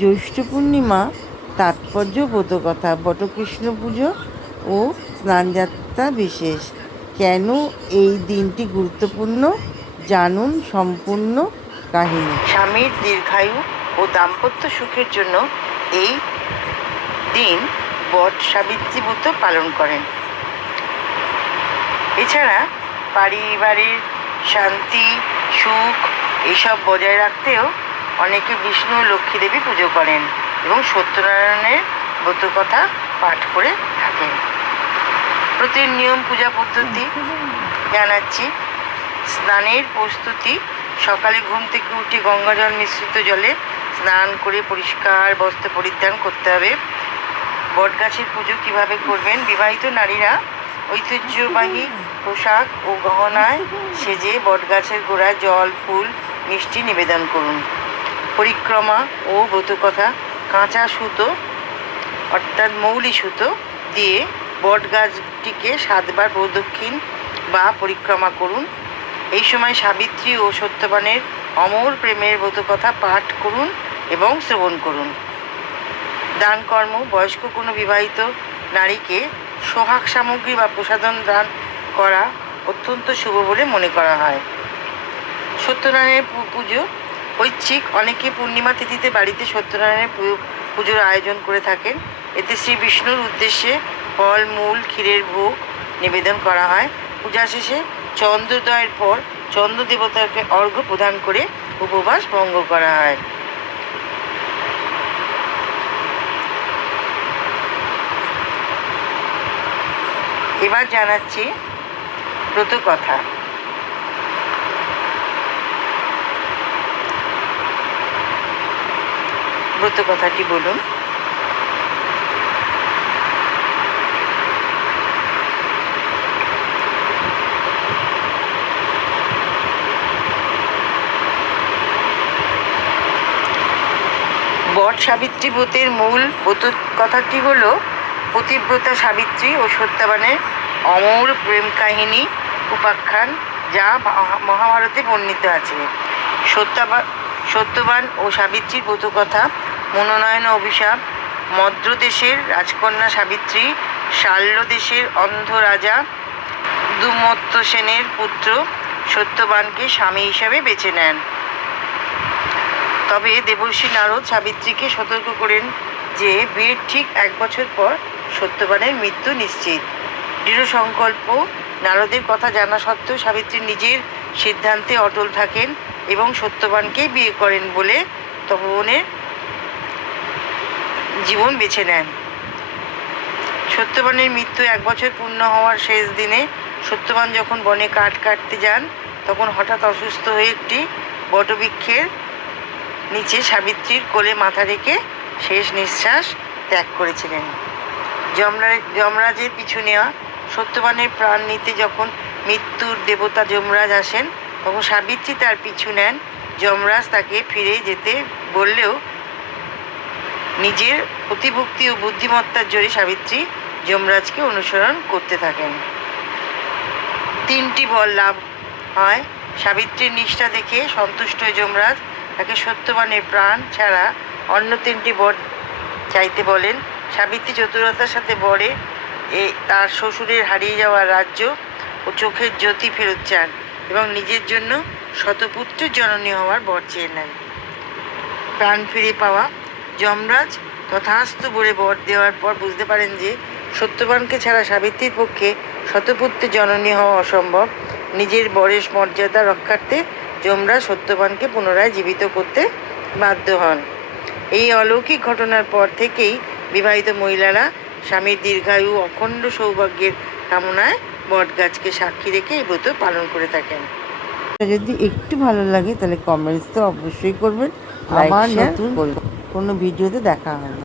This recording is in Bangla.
জ্যৈষ্ঠ পূর্ণিমা তাৎপর্য ব্রতকথা, বটকৃষ্ণ পুজো ও স্নানযাত্রা বিশেষ। কেন এই দিনটি গুরুত্বপূর্ণ জানুন সম্পূর্ণ কাহিনী। স্বামীর দীর্ঘায়ু ও দাম্পত্য সুখের জন্য এই দিন বট সাবিত্রী ব্রত পালন করেন। এছাড়া পারিবারিক শান্তি সুখ এইসব বজায় রাখতেও অনেকে বিষ্ণু ও লক্ষ্মী দেবী পুজো করেন এবং সত্যনারায়ণের ব্রতকথা পাঠ করে থাকেন। প্রতি নিয়ম পূজা পদ্ধতি জানাচ্ছি। স্নানের প্রস্তুতি: সকালে ঘুম থেকে উঠে গঙ্গাজল মিশ্রিত জলে স্নান করে পরিষ্কার বস্ত্র পরিধান করতে হবে। বটগাছের পুজো কিভাবে করবেন? বিবাহিত নারীরা ঐতিহ্যবাহী পোশাক ও গহনায় সেজে বটগাছের গোড়ায় জল ফুল মিষ্টি নিবেদন করুন। পরিক্রমা ও ব্রতকথা: কাঁচা সুতো অর্থাৎ মৌলি সুতো দিয়ে বটগাছটিকে 7 বার প্রদক্ষিণ বা পরিক্রমা করুন। এই সময় সাবিত্রী ও সত্যবানের অমর প্রেমের ব্রতকথা পাঠ করুন এবং শ্রবণ করুন। দান কর্ম: বয়স্ক কোনো বিবাহিত নারীকে সোহাগ সামগ্রী বা প্রসাধন দান করা অত্যন্ত শুভ বলে মনে করা হয়। সত্যনারায়ণের পুজো: ঐচ্ছিক অনেকে পূর্ণিমা তিথিতে বাড়িতে সত্যনারায়ণের পুজোর আয়োজন করে থাকেন। এতে শ্রী বিষ্ণুর উদ্দেশ্যে ফল মূল ক্ষীরের ভোগ নিবেদন করা হয়। পূজা শেষে চন্দ্রোদয়ের পর চন্দ্র দেবতাকে অর্ঘ্য প্রদান করে উপবাস ভঙ্গ করা হয়। এবার জানাচ্ছি ব্রতকথা। ব্রতকথাটি বলুন। বট সাবিত্রী ব্রতের মূল ব্রতকথাটি হল পতিব্রতা সাবিত্রী ও সত্যবানের অমর প্রেম কাহিনী উপাখ্যান, যা মহাভারতে বর্ণিত আছে। সত্যবান ও সাবিত্রীর ব্রতকথা: মনোনয়ন অভিশাপ: মদ্র দেশের রাজকন্যা সাবিত্রী শাল্য দেশের অন্ধ রাজা দুমত্তসেনের পুত্র সত্যবানকে স্বামী হিসাবে বেছে নেন। তবে দেবর্ষি নারদ সাবিত্রীকে সতর্ক করেন যে বিয়ের ঠিক 1 বছর পর সত্যবানের মৃত্যু নিশ্চিত। দৃঢ় সংকল্প: নারদের কথা জানা সত্ত্বেও সাবিত্রী নিজের সিদ্ধান্তে অটল থাকেন এবং সত্যবানকেই বিয়ে করেন বলে তপবনের জীবন বেছে নেন। সত্যবানের মৃত্যু 1 বছর পূর্ণ হওয়ার শেষ দিনে সত্যবান যখন বনে কাঠ কাটতে যান তখন হঠাৎ অসুস্থ হয়ে একটি বটবৃক্ষের নিচে সাবিত্রীর কোলে মাথা রেখে শেষ নিঃশ্বাস ত্যাগ করেছিলেন। যমরাজের পিছু নেওয়া: সত্যবানের প্রাণ নিতে যখন মৃত্যুর দেবতা যমরাজ আসেন তখন সাবিত্রী তার পিছু নেন। যমরাজ তাকে ফিরে যেতে বললেও নিজের অতিভক্তি ও বুদ্ধিমত্তার জোরে সাবিত্রী যমরাজকে অনুসরণ করতে থাকেন। 3টি বর লাভ হয়। সাবিত্রীর নিষ্ঠা দেখে সন্তুষ্ট হয়ে যমরাজ তাকে সত্যবানের প্রাণ ছাড়া অন্য 3টি বর চাইতে বলেন। সাবিত্রী চতুরতার সাথে বরে তার শ্বশুরের হারিয়ে যাওয়া রাজ্য ও চোখের জ্যোতি ফেরত চান এবং নিজের জন্য শতপুত্রের জননী হওয়ার বর চেয়ে নেন। প্রাণ ফিরে পাওয়া: যমরাজ তথাস্তু বলে বর দেওয়ার পর বুঝতে পারেন যে সত্যবানকে ছাড়া সাবিত্রীর পক্ষে শতপুত্রের জননী হওয়া অসম্ভব। নিজের বরের মর্যাদা রক্ষার্থে যমরাজ সত্যবানকে পুনরায় জীবিত করতে বাধ্য হন। এই অলৌকিক ঘটনার পর থেকেই বিবাহিত মহিলারা স্বামীর দীর্ঘায়ু অখণ্ড সৌভাগ্যের কামনায় বটগাছকে সাক্ষী রেখে এই ব্রত পালন করে থাকেন। যদি একটু ভালো লাগে তাহলে কমেন্টস তো অবশ্যই করবেন। আবার নতুন কোনো ভিডিওতে দেখা হবে।